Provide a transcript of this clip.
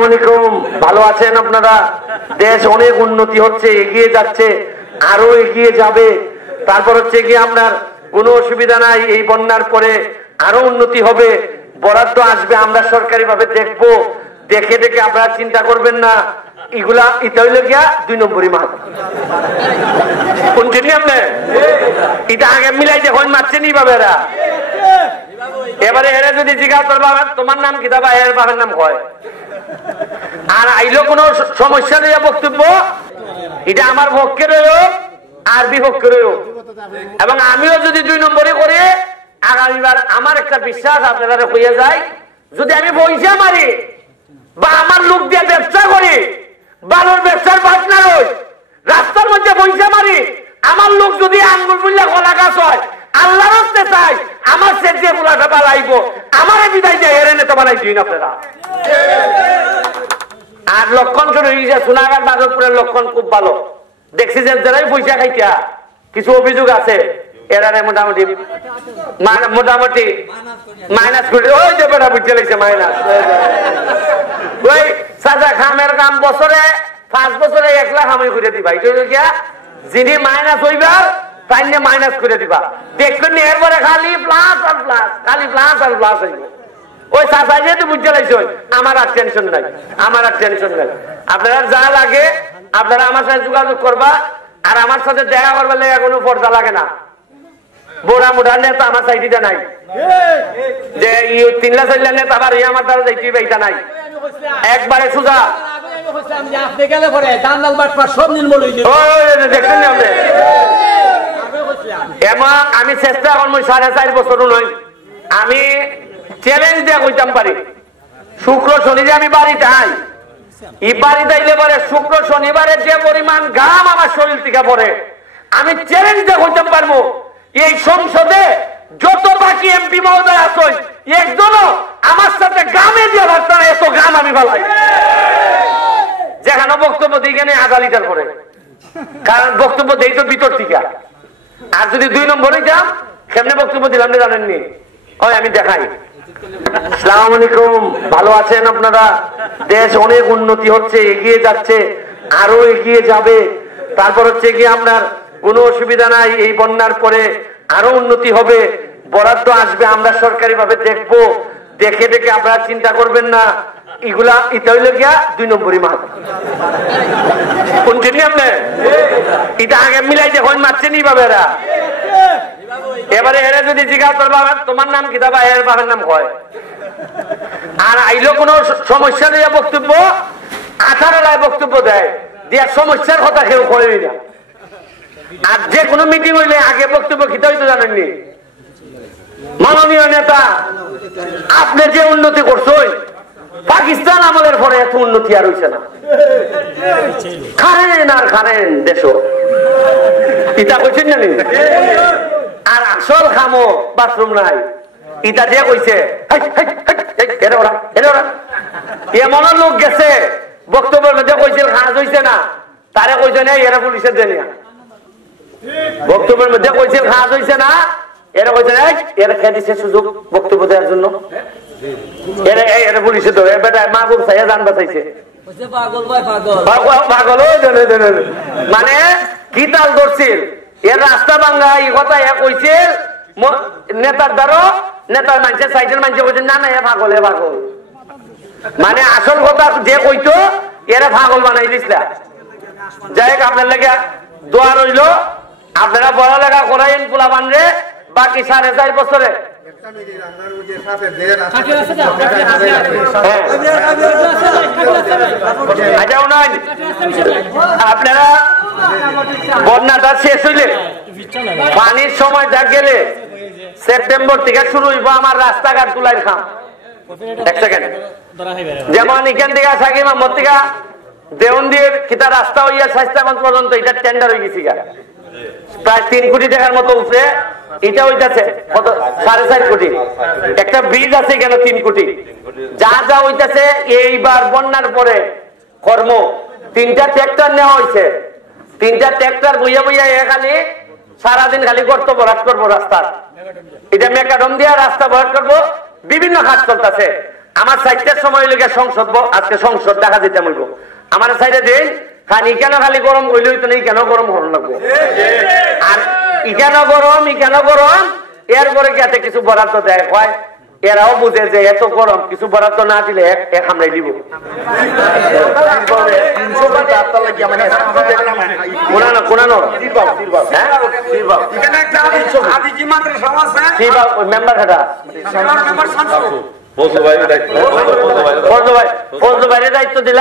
আসসালামু আলাইকুম, ভালো আছেন আপনারা? দেশ অনেক উন্নতি হচ্ছে, এগিয়ে যাচ্ছে, আরো এগিয়ে যাবে। তারপর হচ্ছে কি আপনার কোনো অসুবিধা নাই, এই বন্যার পরে আরো উন্নতি হবে, বরাদ্দ আসবে, আমরা সরকারি ভাবে দেখবো, দেখে দেখে আপনারা চিন্তা করবেন না। এগুলা এটা হইলে গিয়া 2 নম্বরই মাছ শুনছেন আপনি? এটা আগে মিলাই দেখুন মারছেন এইভাবে এরা। এবারে এরা যদি জিজ্ঞাসা করবা তোমার নাম কি, দাবা এর বাবার নাম কয়, আর আইলো কোনো সমস্যা নেই বক্তব্য, এটা আমার পক্ষে রয়েও আর বিপক্ষে রয়েও, এবং আমিও যদি 2 নম্বরে করে আগামীবার আমার একটা বিশ্বাস আপনারা হইয়া যায়, যদি আমি পয়সা মারি বা আমার লোক দিয়ে ব্যবসা করি, বালোর ব্যবসার পার্টনার হই, রাস্তার মধ্যে পয়সা মারি, আমার লোক যদি আঙ্গুল বুল্লা কলা গাছ হয়, আল্লাহর হস্তে চাই আমার সেজে গুলাটা বানাইবো, আমারে বিদায় দিয়ে এর নেতা বানাই দিন আপনারা। আর লক্ষণ শুরু হয়ে গেছে, সোনাঘাট বাদরপুরের লক্ষণ খুব ভালো দেখছি, যে যারাই পয়সা খাইতা কিছু অভিযোগ আছে এরারে মোটামুটি মাইনাস করে, ওই যে বেটা বুঝতে লাগছে মাইনাস। ওই সাজা খামের কাম বছরে 5 বছরে 1 লাখ আমি করে দিবা, এটা কি যিনি মাইনাস হইবার তাই নিয়ে মাইনাস করে দিবা, দেখবেন এরপরে খালি প্লাস আর প্লাস, খালি প্লাস আর প্লাস হইব। ওই সাজা যেহেতু বুঝতে লাগছে, আমার আর টেনশন নাই, আমার আর টেনশন নাই। আপনারা যা লাগে আপনারা আমার সাথে যোগাযোগ করবা, আর আমার সাথে দেখা করবার লাগে কোনো পর্দা লাগে না। বোড়া মোটা নেতা আমার সাইডিটা নাই, যে 3-4 নেতা আবার আমার দ্বারা যাইতে এইটা নাই, একবারে সোজা। আমি চেষ্টা করবো 4.5 বছর নয়, আমি চ্যালেঞ্জ দিয়ে কইতাম পারি শুক্র শনি যে আমি বাড়িতে আই, এই বাড়িতে আইলে পরে শুক্র শনিবারে যে পরিমাণ ঘাম আমার শরীর থেকে পড়ে, আমি চ্যালেঞ্জ দিয়ে কইতাম পারবো এই সংসদে যত বাকি এমপি মহোদয় আছেন একজনও আমার সাথে গামে দিয়ে ভাবতে না, এত গাম আমি ফেলাই। যেখানে বক্তব্য দিই কেন 1/2 লিটার করে, কারণ বক্তব্য দেই তো ভিতর থেকে। আর যদি 2 নম্বরে যাম কেমনে বক্তব্য দিলাম জানেননি, ওই আমি দেখাই। আসসালামু আলাইকুম, ভালো আছেন আপনারা? দেশ অনেক উন্নতি হচ্ছে, এগিয়ে যাচ্ছে, আরো এগিয়ে যাবে। তারপর হচ্ছে কি আপনার কোনো অসুবিধা নাই, এই বন্যার পরে আরো উন্নতি হবে, বরাদ্দ আসবে, আমরা সরকারি ভাবে দেখবো, দেখে দেখে আপনারা চিন্তা করবেন না। এগুলা এটা হইলে গিয়া 2 নম্বরই মাছ শুনছেন আপনি? এটা আগে মিলাই দেখুন মারছেন এইভাবে এরা। এবারে এরা যদি জিজ্ঞাসা করবা তোমার নাম কি, দাবা এর বাবার নাম কয়, আর আইলো কোনো সমস্যা নেই বক্তব্য 18 বক্তব্য দেয়, দিয়া সমস্যার কথা কেউ করেনি না। আর যে কোনো মিটিং হইলে আগে বক্তব্য খিতে হইতো জানেননি? মাননীয় নেতা, আপনি যে উন্নতি করছেন পাকিস্তান আমলের পরে এত উন্নতি আর হইছে না, খারেন আর খারেন দেশ, ইটা কইছেন না? আর আসল খামো বাথরুম নাই, ইটা দিয়ে কইছে এমন লোক গেছে বক্তব্যের মধ্যে কইছিল কাজ হইছে না, তারে কইছে না এরা পুলিশের দেনিয়া, বক্তব্যের মধ্যে কইছিল কাজ হইছে না, এরা কইছে না এরা খেয়ে দিচ্ছে সুযোগ বক্তব্য দেওয়ার জন্য, এরা পুলিশে ধরে বেটা মাহবুব সাহেব জান বাঁচাইছে, পাগল মানে কি তাল ধরছিল, এর রাস্তা ভাঙ্গা এই কথা এ কইছে নেতার দ্বারা, নেতার মানুষের সাইডের মানুষ কইছে না না এ পাগল, এ পাগল, মানে আসল কথা যে কইতো এরা পাগল বানাই দিছিল। যাই হোক, আপনার লাগে দোয়া রইল, আপনারা পড়ালেখা করাইন পোলা বানরে, বাকি 4.5 বছরে আপনারা বন্যাটা শেষ হইলে পানির সময় যা গেলে সেপ্টেম্বর থেকে শুরু হইব আমার রাস্তাঘাট তুলাই খাম। 1 সেকেন্ড, যেমন এখান থেকে সাকিব আহমদ থেকে দেওয়ন্দির কিতা রাস্তা হইয়া স্বাস্থ্যগঞ্জ পর্যন্ত এটা টেন্ডার হয়ে গেছি, প্রায় 3 কোটি টাকার মতো উপরে, এটা হইতাছে কত 4.5 কোটি। একটা ব্রিজ আছে কেন 3 কোটি, যা যা হইতাছে এইবার বন্যার পরে কর্ম। 3টা ট্রাক্টর নেওয়া হয়েছে, 3টা ট্রাক্টর বইয়া বইয়া খালি সারাদিন খালি গর্ত ভরাট করবো রাস্তার, এটা মেকাডম দিয়া রাস্তা ভরাট করবো, বিভিন্ন কাজ চলতেছে। আমার 4টার সময় লেগে সংসদ, আজকে সংসদ দেখা যেতে হইব, আমার সাইডে দিন খালি কেন খালি গরম হইলেই তো নেই, কেন গরম হল লাগবো, আর ইকেন গরম এরপরে কি কিছু বরাদ্দ দেয় হয়, এরাও বুঝে যে এত গরম কিছু বরাদ্দ না দিলে এক হামলাই দিব। মেম্বার খাটা ফজলু ভাইয়ের দায়িত্ব দিলাম।